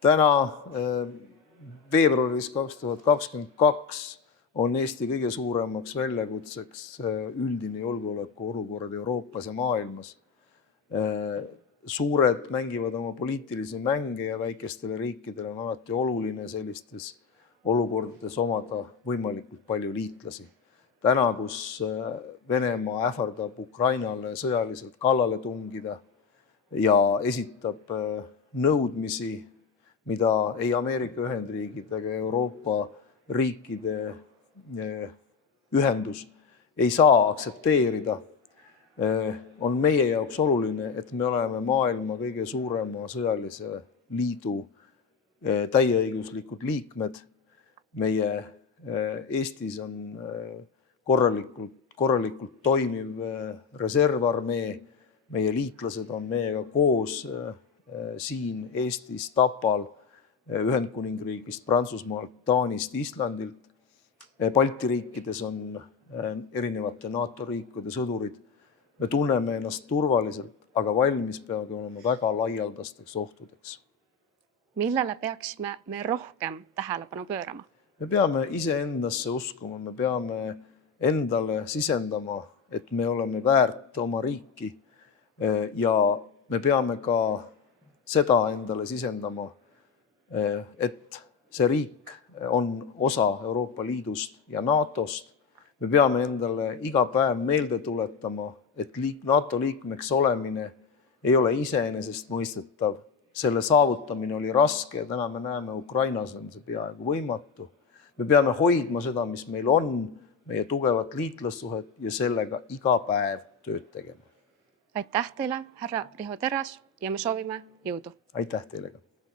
Täna veebruaris 2022 on Eesti kõige suuremaks väljakutseks üldine julgeoleku olukord Euroopas ja maailmas. Suured mängivad oma poliitilisi mänge ja väikestele riikidele on alati oluline sellistes olukordades omada võimalikult palju liitlasi. Täna, kus Venemaa ähvardab Ukrainale sõjaliselt kallale tungida ja esitab nõudmisi, mida ei Ameerika Ühendriigid ega Euroopa riikide ühendus ei saa aktsepteerida, on meie jaoks oluline, et me oleme maailma kõige suurema sõjalise liidu täieõiguslikud liikmed. Meie Eestis on korralikult toimiv reservarmee, meie liitlased on meiega koos siin Eestis, Tapal, Ühendkuningriigist, Prantsusmaalt, Taanist, Islandilt. Balti riikides on erinevate NATO riikide sõdurid. Me tunneme ennast turvaliselt, aga valmis peavad olema väga laialdasteks ohtudeks. Millele peaksime me rohkem tähelepanu pöörama? Me peame iseendasse uskuma, me peame endale sisendama, et me oleme väärt oma riiki ja me peame ka seda endale sisendama, et see riik on osa Euroopa Liidust ja NATOst. Me peame endale iga päev meelde tuletama, et NATO liikmeks olemine ei ole iseenesest mõistetav. Selle saavutamine oli raske ja täna me näeme, Ukrainas on see peaaegu võimatu. Me peame hoidma seda, mis meil on, meie tugevat liitlassuhet ja sellega iga päev tööd tegema. Aitäh teile, härra Riho Terras, ja me soovime jõudu. Aitäh teile ka.